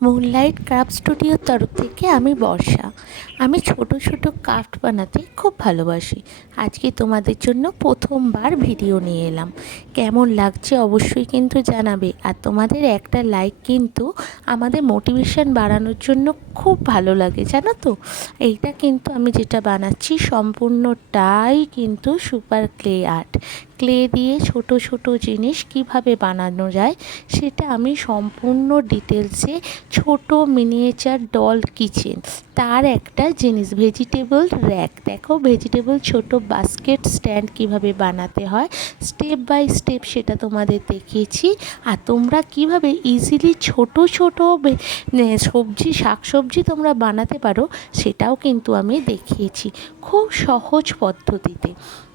Moonlight craft স্টুডিওর তরফ থেকে আমি বর্ষা। আমি ছোট ছোট ক্রাফট বানাতে খুব ভালোবাসি। আজকে তোমাদের জন্য প্রথমবার ভিডিও নিয়ে এলাম। কেমন লাগছে অবশ্যই কিন্তু জানাবে, আর তোমাদের একটা লাইক কিন্তু আমাদের মোটিভেশন বাড়ানোর জন্য খুব ভালো লাগে, জানো তো। এইটা কিন্তু আমি যেটা বানাচ্ছি সম্পূর্ণটাই কিন্তু সুপার ক্লে আর্ট। ক্লে দিয়ে ছোট ছোট জিনিস কিভাবে বানানো যায় সেটা আমি সম্পূর্ণ ডিটেলসে ছোট মিনিয়েচার ডল কিচেন, তার একটা জিনিস ভেজিটেবল র্যাক, দেখো ভেজিটেবল ছোট বাস্কেট স্ট্যান্ড কিভাবে বানাতে হয় স্টেপ বাই স্টেপ সেটা তোমাদের দেখিয়েছি। আর তোমরা কিভাবে ইজিলি ছোট ছোট সবজি শাকসবজি তোমরা বানাতে পারো সেটাও কিন্তু আমি দেখিয়েছি খুব সহজ পদ্ধতিতে।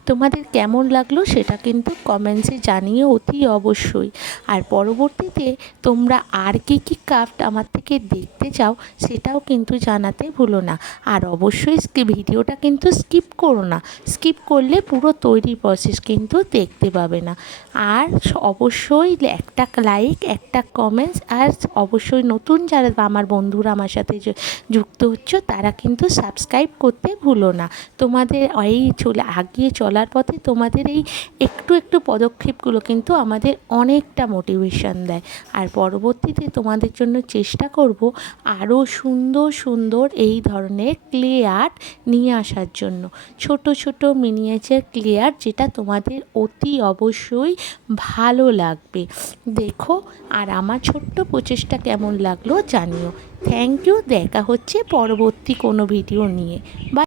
তোমাদের কেমন লাগলো সেটা কিন্তু কমেন্টসে জানিয়ে অতি অবশ্যই। আর পরবর্তীতে তোমরা আর কী কী ক্রাফট আমার থেকে দেখতে চাও সেটাও কিন্তু জানাতে ভুলো না। আর অবশ্যই ভিডিওটা কিন্তু স্কিপ করো না, স্কিপ করলে পুরো তৈরি প্রসেস কিন্তু দেখতে পাবে না। আর অবশ্যই একটা লাইক, একটা কমেন্টস, আর অবশ্যই নতুন যারা আমার বন্ধুরা আমার সাথে যুক্ত হচ্ছ তারা কিন্তু সাবস্ক্রাইব করতে ভুলো না। তোমাদের এই আগিয়ে চলার পথে তোমাদের এই একটু একটু পদক্ষেপগুলো কিন্তু আমাদের অনেকটা মোটিভেশন দেয়। আর পরবর্তীতে তোমাদের জন্য চেষ্টা করব আরও সুন্দর সুন্দর এই ধরনের ক্লে আর্ট নিয়ে আসার জন্য, ছোট ছোট মিনিয়েচার ক্লে আর্ট যেটা তোমাদের অতি অবশ্যই ভালো লাগবে। দেখো, আর আমার ছোট্ট প্রচেষ্টা কেমন লাগলো জানিও। Thank you. দেখা হচ্ছে পরবর্তী কোনো ভিডিও নিয়ে। বা